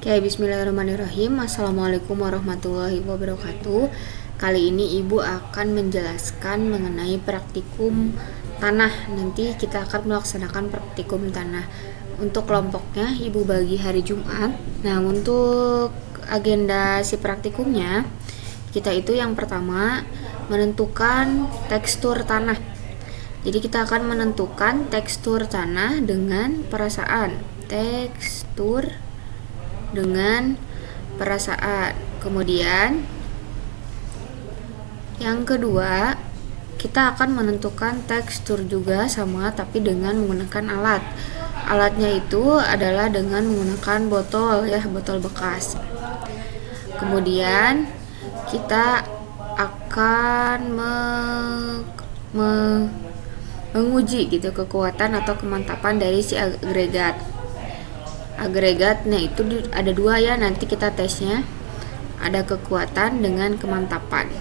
Oke, bismillahirrahmanirrahim. Assalamualaikum warahmatullahi wabarakatuh. Kali ini Ibu akan menjelaskan mengenai praktikum tanah. Nanti kita akan melaksanakan praktikum tanah. Untuk kelompoknya Ibu bagi hari Jumat. Nah, untuk agenda si praktikumnya, kita itu yang pertama menentukan tekstur tanah. Jadi kita akan menentukan tekstur tanah dengan perasaan. Tekstur dengan perasaan. Kemudian yang kedua, kita akan menentukan tekstur juga sama tapi dengan menggunakan alat. Alatnya itu adalah dengan menggunakan botol botol bekas. Kemudian kita akan menguji gitu kekuatan atau kemantapan dari si agregat. Agregatnya itu ada dua ya, nanti kita tesnya. Ada kekuatan dengan kemantapan.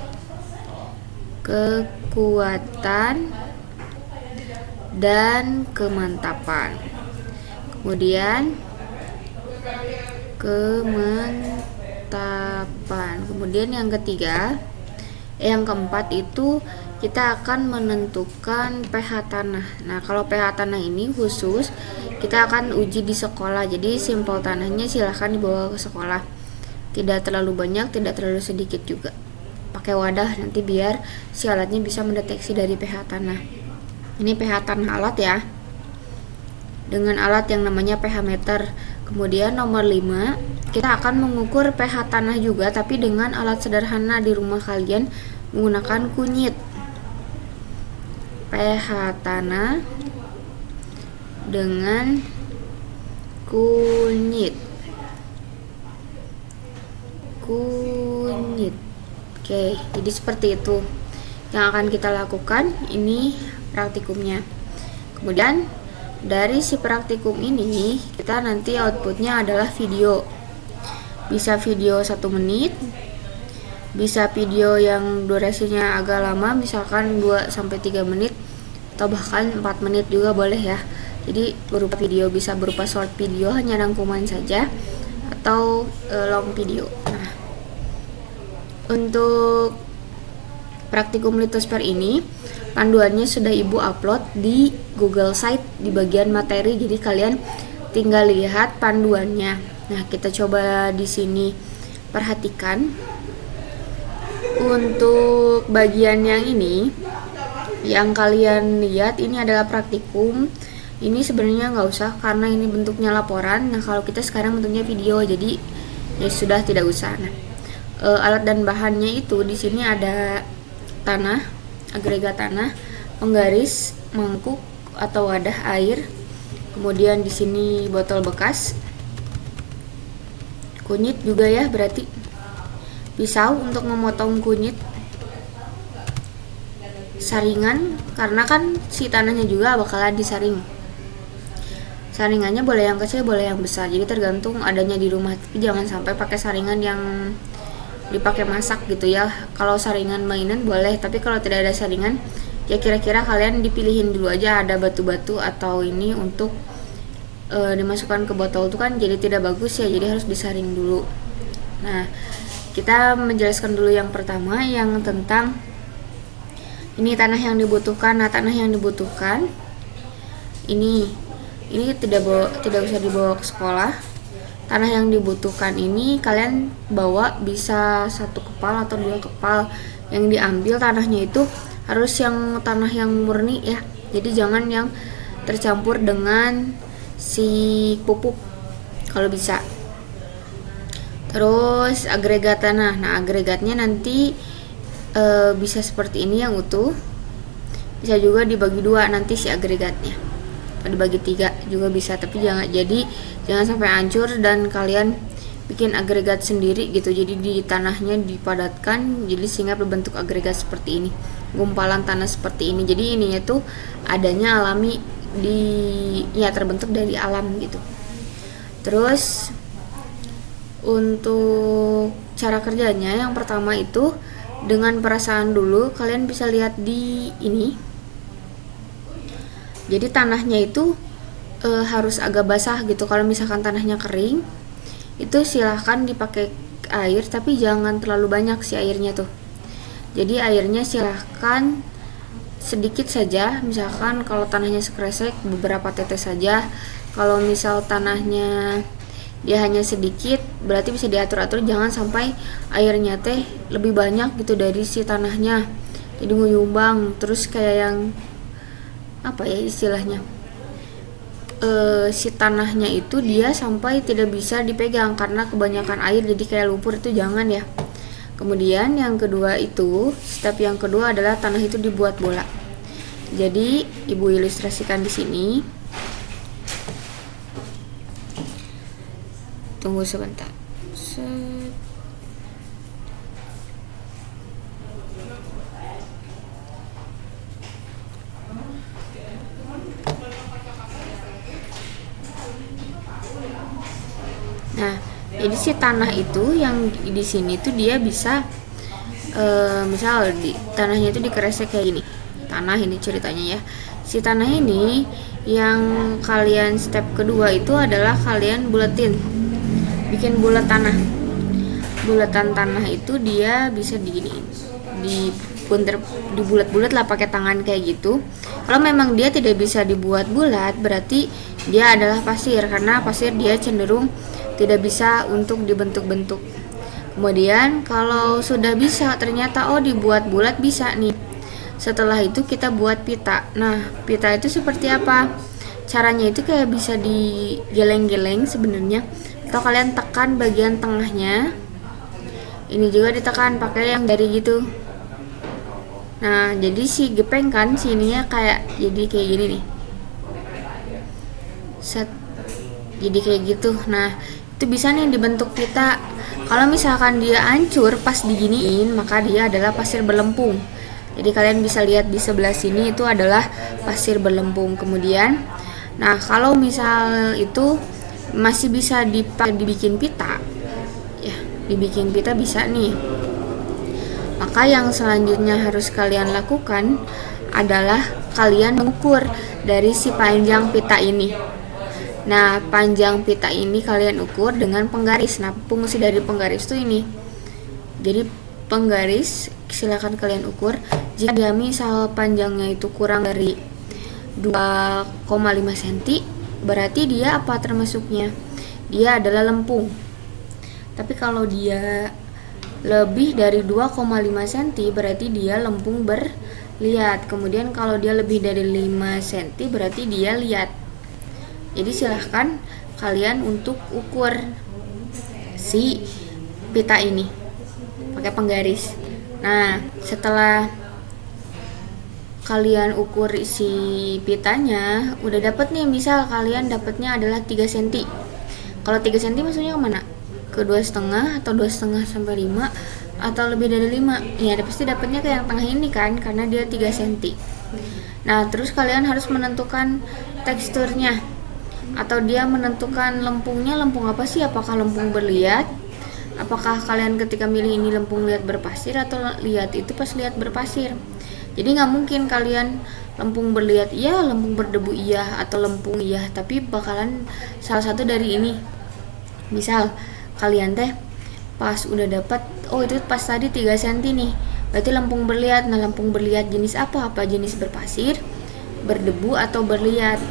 Kekuatan dan kemantapan. Kemudian kemantapan. Kemudian yang keempat itu kita akan menentukan pH tanah. Nah, kalau pH tanah ini khusus kita akan uji di sekolah. Jadi sampel tanahnya silahkan dibawa ke sekolah. Tidak terlalu banyak, tidak terlalu sedikit juga. Pakai wadah nanti biar si alatnya bisa mendeteksi dari pH tanah. Ini pH tanah alat ya. Dengan alat yang namanya pH meter. Kemudian nomor 5, kita akan mengukur pH tanah juga tapi dengan alat sederhana di rumah kalian menggunakan kunyit. pH tanah dengan kunyit. Oke, jadi seperti itu yang akan kita lakukan. Ini praktikumnya. Kemudian dari si praktikum ini kita nanti outputnya adalah video. Bisa video 1 menit, bisa video yang durasinya agak lama, misalkan 2-3 menit atau bahkan 4 menit juga boleh ya. Jadi berupa video, bisa berupa short video hanya rangkuman saja atau long video. Nah, untuk praktikum litosfer ini panduannya sudah Ibu upload di Google Site di bagian materi, jadi kalian tinggal lihat panduannya. Nah, kita coba di sini perhatikan. Untuk bagian yang ini yang kalian lihat ini adalah praktikum. Ini sebenarnya nggak usah karena ini bentuknya laporan. Nah, kalau kita sekarang bentuknya video, jadi ya sudah tidak usah. Nah, alat dan bahannya itu di sini ada tanah, agregat tanah, penggaris, mangkuk atau wadah air. Kemudian di sini botol bekas, kunyit juga ya, berarti pisau untuk memotong kunyit, saringan karena kan si tanahnya juga bakalan disaring. Saringannya boleh yang kecil boleh yang besar, jadi tergantung adanya di rumah, tapi jangan sampai pakai saringan yang dipakai masak gitu ya. Kalau saringan mainan boleh, tapi kalau tidak ada saringan ya kira-kira kalian dipilihin dulu aja ada batu-batu atau ini untuk dimasukkan ke botol itu kan jadi tidak bagus ya, jadi harus disaring dulu. Nah, kita menjelaskan dulu yang pertama yang tentang ini tanah yang dibutuhkan. Nah, tanah yang dibutuhkan ini tidak usah dibawa ke sekolah. Tanah yang dibutuhkan ini kalian bawa bisa 1 kepal atau 2 kepal. Yang diambil tanahnya itu harus yang tanah yang murni ya. Jadi jangan yang tercampur dengan si pupuk kalau bisa. Terus agregat tanah. Nah, agregatnya nanti bisa seperti ini yang utuh. Bisa juga dibagi 2 nanti si agregatnya. Atau dibagi 3 juga bisa, tapi jangan sampai hancur dan kalian bikin agregat sendiri gitu. Jadi di tanahnya dipadatkan jadi sehingga berbentuk agregat seperti ini. Gumpalan tanah seperti ini. Jadi ininya tuh adanya alami terbentuk dari alam gitu. Terus untuk cara kerjanya yang pertama itu dengan perasaan dulu. Kalian bisa lihat di ini. Jadi tanahnya itu harus agak basah gitu. Kalau misalkan tanahnya kering itu silahkan dipakai air, tapi jangan terlalu banyak si airnya tuh. Jadi airnya silahkan sedikit saja, misalkan kalau tanahnya sekresek beberapa tetes saja. Kalau misal tanahnya dia hanya sedikit, berarti bisa diatur-atur, jangan sampai airnya teh lebih banyak gitu dari si tanahnya, jadi nguyumbang. Terus kayak yang apa ya istilahnya, si tanahnya itu dia sampai tidak bisa dipegang karena kebanyakan air, jadi kayak lumpur, itu jangan ya. Kemudian yang kedua itu, step yang kedua adalah tanah itu dibuat bola. Jadi ibu ilustrasikan di sini. Tunggu sebentar. Nah, jadi si tanah itu yang di sini tuh dia bisa misal di tanahnya itu dikeresek kayak gini. Tanah ini ceritanya ya. Si tanah ini yang kalian step kedua itu adalah kalian buletin. Bikin bulat tanah. Bulatan tanah itu dia bisa diginiin. Dibulat-bulat lah pakai tangan kayak gitu. Kalau memang dia tidak bisa dibuat bulat, berarti dia adalah pasir, karena pasir dia cenderung tidak bisa untuk dibentuk-bentuk. Kemudian kalau sudah bisa, ternyata dibuat bulat bisa nih. Setelah itu kita buat pita. Nah, pita itu seperti apa? Caranya itu kayak bisa digeleng-geleng sebenarnya, atau kalian tekan bagian tengahnya. Ini juga ditekan pakai yang dari gitu. Nah, jadi si gepeng kan sininya kayak jadi kayak gini nih. Set. Jadi kayak gitu. Nah, itu bisa nih dibentuk pita. Kalau misalkan dia hancur pas diginiin, maka dia adalah pasir berlempung. Jadi kalian bisa lihat di sebelah sini itu adalah pasir berlempung. Kemudian, nah kalau misal itu masih bisa dibikin pita, ya dibikin pita bisa nih. Maka yang selanjutnya harus kalian lakukan adalah kalian mengukur dari si panjang pita ini. Nah, panjang pita ini kalian ukur dengan penggaris. Nah, fungsi dari penggaris tuh ini. Jadi penggaris silakan kalian ukur. Jika dia misal panjangnya itu kurang dari 2,5 cm, berarti dia apa termasuknya? Dia adalah lempung. Tapi kalau dia lebih dari 2,5 cm, berarti dia lempung berliat. Kemudian kalau dia lebih dari 5 cm, berarti dia liat. Jadi silahkan kalian untuk ukur si pita ini pakai penggaris. Nah, setelah kalian ukur si pitanya, udah dapet nih, misal kalian dapetnya adalah 3 cm. Kalau 3 cm maksudnya kemana? Ke 2,5 atau 2,5 sampai 5 atau lebih dari 5. Ya, pasti dapetnya ke yang tengah ini kan, karena dia 3 cm. Nah, terus kalian harus menentukan teksturnya, atau dia menentukan lempungnya, lempung apa sih? Apakah lempung berliat? Apakah kalian ketika milih ini lempung liat berpasir atau liat itu pas liat berpasir? Jadi nggak mungkin kalian lempung berliat iya, lempung berdebu iya, atau lempung iya, tapi bakalan salah satu dari ini. Misal kalian teh pas udah dapat, itu pas tadi 3 cm nih, berarti lempung berliat. Nah, lempung berliat jenis apa? Apa jenis berpasir, berdebu, atau berliat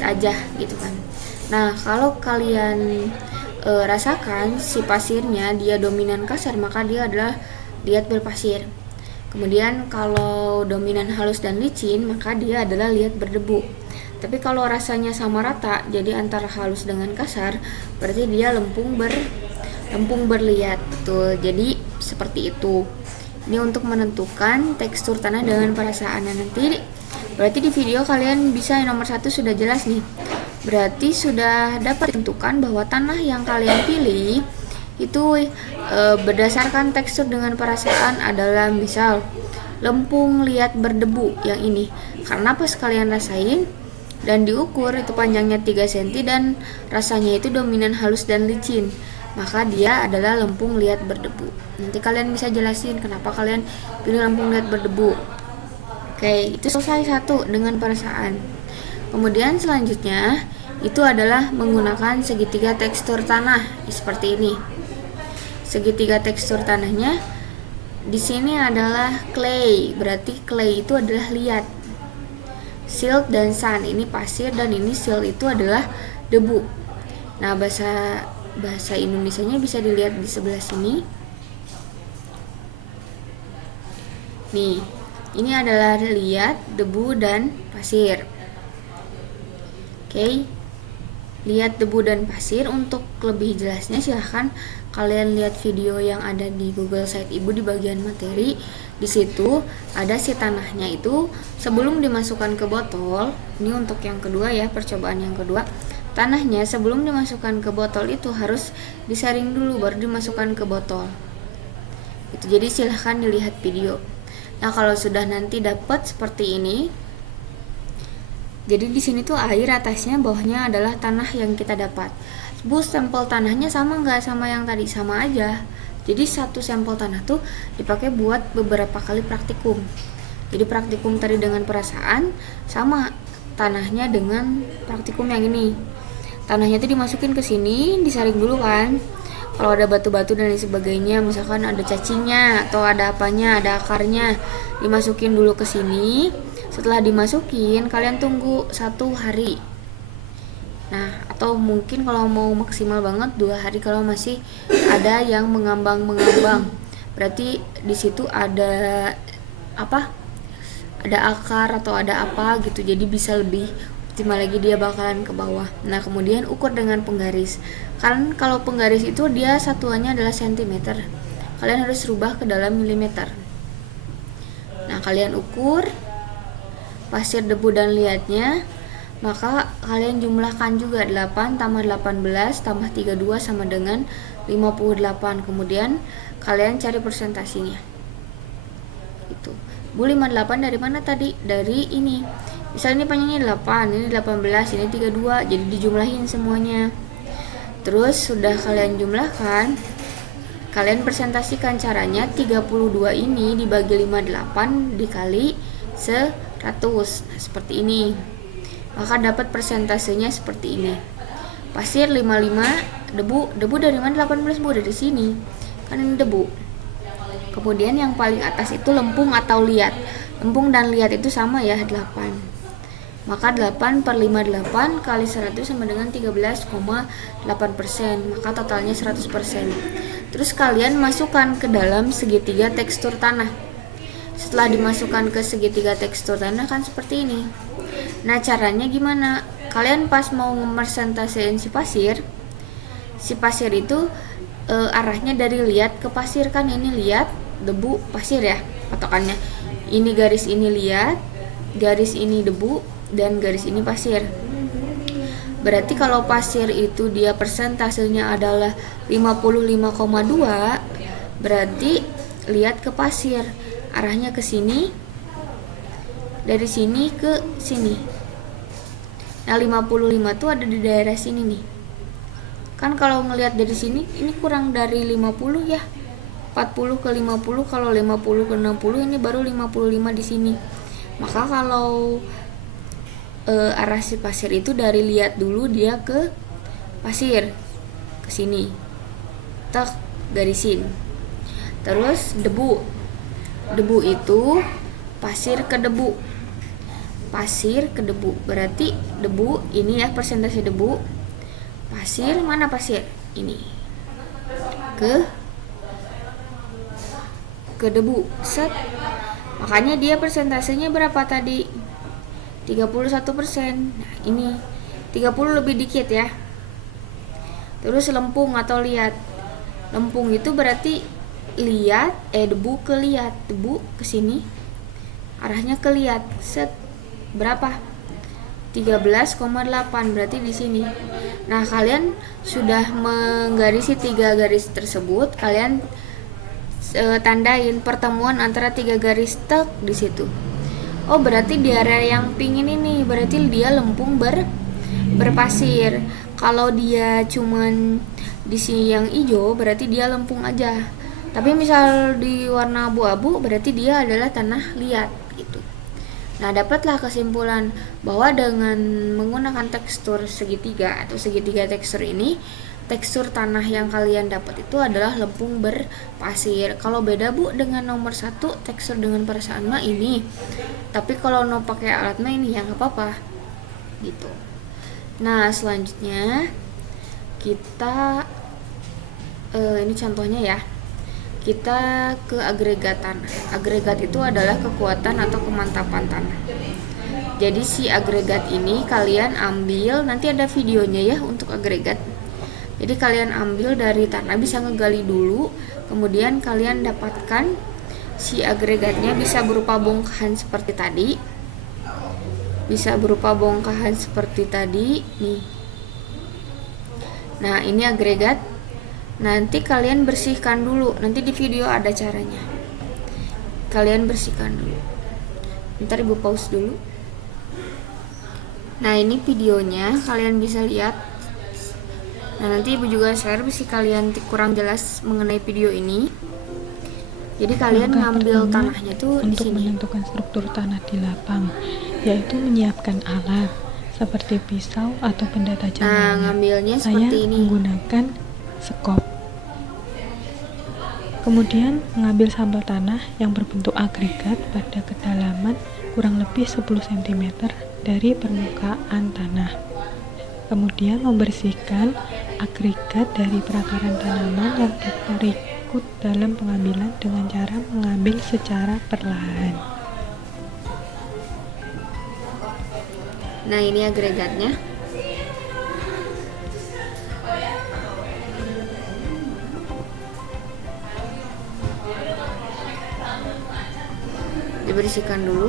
aja gitu kan. Nah, kalau kalian rasakan si pasirnya dia dominan kasar, maka dia adalah liat berpasir. Kemudian kalau dominan halus dan licin, maka dia adalah liat berdebu. Tapi kalau rasanya sama rata, jadi antara halus dengan kasar, berarti dia lempung berliat. Betul. Jadi seperti itu. Ini untuk menentukan tekstur tanah dengan perasaan. Nanti berarti di video kalian bisa yang nomor 1 sudah jelas nih. Berarti sudah dapat ditentukan bahwa tanah yang kalian pilih itu berdasarkan tekstur dengan perasaan adalah misal lempung liat berdebu yang ini. Karena pas kalian rasain dan diukur itu panjangnya 3 cm dan rasanya itu dominan halus dan licin, maka dia adalah lempung liat berdebu. Nanti kalian bisa jelasin kenapa kalian pilih lempung liat berdebu. Oke, itu selesai 1 dengan perasaan. Kemudian selanjutnya itu adalah menggunakan segitiga tekstur tanah seperti ini. Segitiga tekstur tanahnya di sini adalah clay, berarti clay itu adalah liat. Silt dan sand ini pasir, dan ini silt itu adalah debu. Nah, bahasa Indonesianya bisa dilihat di sebelah sini. Nih, ini adalah liat, debu, dan pasir. Oke. Lihat debu dan pasir. Untuk lebih jelasnya silahkan kalian lihat video yang ada di Google Site Ibu di bagian materi. Di situ ada si tanahnya itu sebelum dimasukkan ke botol. Ini untuk yang kedua ya, percobaan yang kedua. Tanahnya sebelum dimasukkan ke botol itu harus disaring dulu baru dimasukkan ke botol. Itu jadi silahkan dilihat video. Nah, kalau sudah nanti dapat seperti ini, jadi di sini tuh air atasnya, bawahnya adalah tanah yang kita dapat. Bu, sampel tanahnya sama nggak sama yang tadi? Sama aja. Jadi satu sampel tanah tuh dipakai buat beberapa kali praktikum. Jadi praktikum tadi dengan perasaan, sama tanahnya dengan praktikum yang ini. Tanahnya tuh dimasukin ke sini, disaring dulu kan. Kalau ada batu-batu dan lain sebagainya, misalkan ada cacingnya atau ada apanya, ada akarnya, dimasukin dulu ke sini. Setelah dimasukin, kalian tunggu 1 hari. Nah, atau mungkin kalau mau maksimal banget 2 hari kalau masih ada yang mengambang-mengambang. Berarti di situ ada apa? Ada akar atau ada apa gitu. Jadi bisa lebih optimal lagi, dia bakalan ke bawah. Nah, kemudian ukur dengan penggaris. Kan kalau penggaris itu dia satuannya adalah sentimeter. Kalian harus rubah ke dalam milimeter. Nah, kalian ukur pasir, debu, dan liatnya, maka kalian jumlahkan juga 8 tambah 18 tambah 32 sama dengan 58. Kemudian kalian cari persentasinya. Itu. Bu, 58 dari mana tadi? Dari ini. Misalnya ini panjangnya 8, ini 18, ini 32, jadi dijumlahin semuanya. Terus sudah kalian jumlahkan, kalian presentasikan caranya. 32 ini dibagi 58 dikali 100. Nah, seperti ini. Maka dapat persentasenya seperti ini. Pasir 55, debu dari mana 18, Bu? Dari sini. Kan ini debu. Kemudian yang paling atas itu lempung atau liat. Lempung dan liat itu sama ya, 8. Maka 8 per 58 kali 100 sama dengan 13,8%. Maka totalnya 100%. Terus kalian masukkan ke dalam segitiga tekstur tanah. Setelah dimasukkan ke segitiga tekstur tanah kan seperti ini. Nah, caranya gimana? Kalian pas mau memersentasein si pasir itu arahnya dari liat ke pasir kan. Ini liat, debu, pasir ya patokannya. Ini garis ini liat, garis ini debu, dan garis ini pasir. Berarti kalau pasir itu dia persentasenya adalah 55,2, berarti lihat ke pasir, arahnya ke sini, dari sini ke sini. Nah, 55 tuh ada di daerah sini nih. Kan kalau ngelihat dari sini ini kurang dari 50 ya. 40 ke 50, kalau 50 ke 60 ini baru 55 di sini. Maka kalau arah si pasir itu dari liat dulu dia ke pasir, ke sini, tak garisin. Terus debu itu pasir ke debu, berarti debu ini ya persentase debu. Pasir mana pasir ini ke debu, set. Makanya dia persentasenya berapa tadi? 31%. Nah, ini 30 lebih dikit ya. Terus lempung atau liat. Lempung itu berarti liat, debu ke liat, debu ke sini. Arahnya ke liat. Set. Berapa? 13,8 berarti di sini. Nah, kalian sudah menggarisi 3 garis tersebut, kalian tandain pertemuan antara 3 garis tek di situ. Oh, berarti di area yang pink ini berarti dia lempung berpasir. Kalau dia cuman di sini yang hijau berarti dia lempung aja. Tapi misal di warna abu-abu berarti dia adalah tanah liat gitu. Nah, dapatlah kesimpulan bahwa dengan menggunakan tekstur segitiga atau segitiga tekstur ini, tekstur tanah yang kalian dapat itu adalah lempung berpasir. Kalau beda Bu dengan nomor 1 tekstur dengan perasaan mah ini. Tapi kalau mau pakai alat mah ini ya nggak apa-apa. Gitu. Nah, selanjutnya kita ini contohnya ya. Kita ke agregat tanah. Agregat itu adalah kekuatan atau kemantapan tanah. Jadi si agregat ini kalian ambil, nanti ada videonya ya untuk agregat. Jadi kalian ambil dari tanah, bisa ngegali dulu, kemudian kalian dapatkan si agregatnya bisa berupa bongkahan seperti tadi. Bisa berupa bongkahan seperti tadi nih. Nah, ini agregat. Nanti kalian bersihkan dulu, nanti di video ada caranya. Kalian bersihkan dulu. Ntar Ibu pause dulu. Nah, ini videonya, kalian bisa lihat. Nah, nanti Ibu juga share bisa kalian kurang jelas mengenai video ini. Jadi kalian ngambil tanahnya tuh di sini. Untuk menentukan struktur tanah di lapang, yaitu menyiapkan alat seperti pisau atau benda tajam. Nah, ngambilnya seperti ini. Saya menggunakan sekop. Kemudian mengambil sampel tanah yang berbentuk agregat pada kedalaman kurang lebih 10 cm dari permukaan tanah. Kemudian membersihkan agregat dari perakaran tanaman yang terikut dalam pengambilan dengan cara mengambil secara perlahan. Nah, ini agregatnya. Dibersihkan dulu.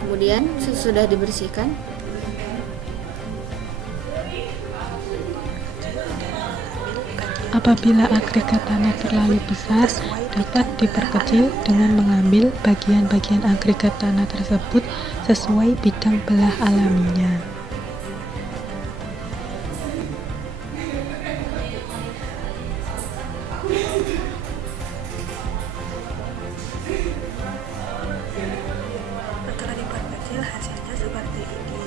Kemudian sesudah dibersihkan, apabila agregat tanah terlalu besar, dapat diperkecil dengan mengambil bagian-bagian agregat tanah tersebut sesuai bidang belah alaminya. Setelah diperkecil hasilnya seperti ini,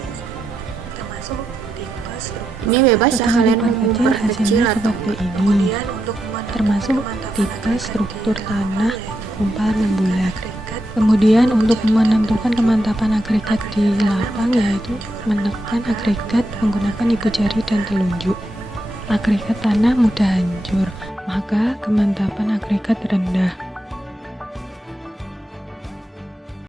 termasuk tipe struktur. ini bebas ya kalian mau memperkecil atau Kemudian untuk termasuk tipe struktur tanah gumpal membulat. Kemudian untuk menentukan kemantapan agregat di lapang, yaitu menekan agregat menggunakan ibu jari dan telunjuk. Agregat tanah mudah hancur, maka kemantapan agregat rendah.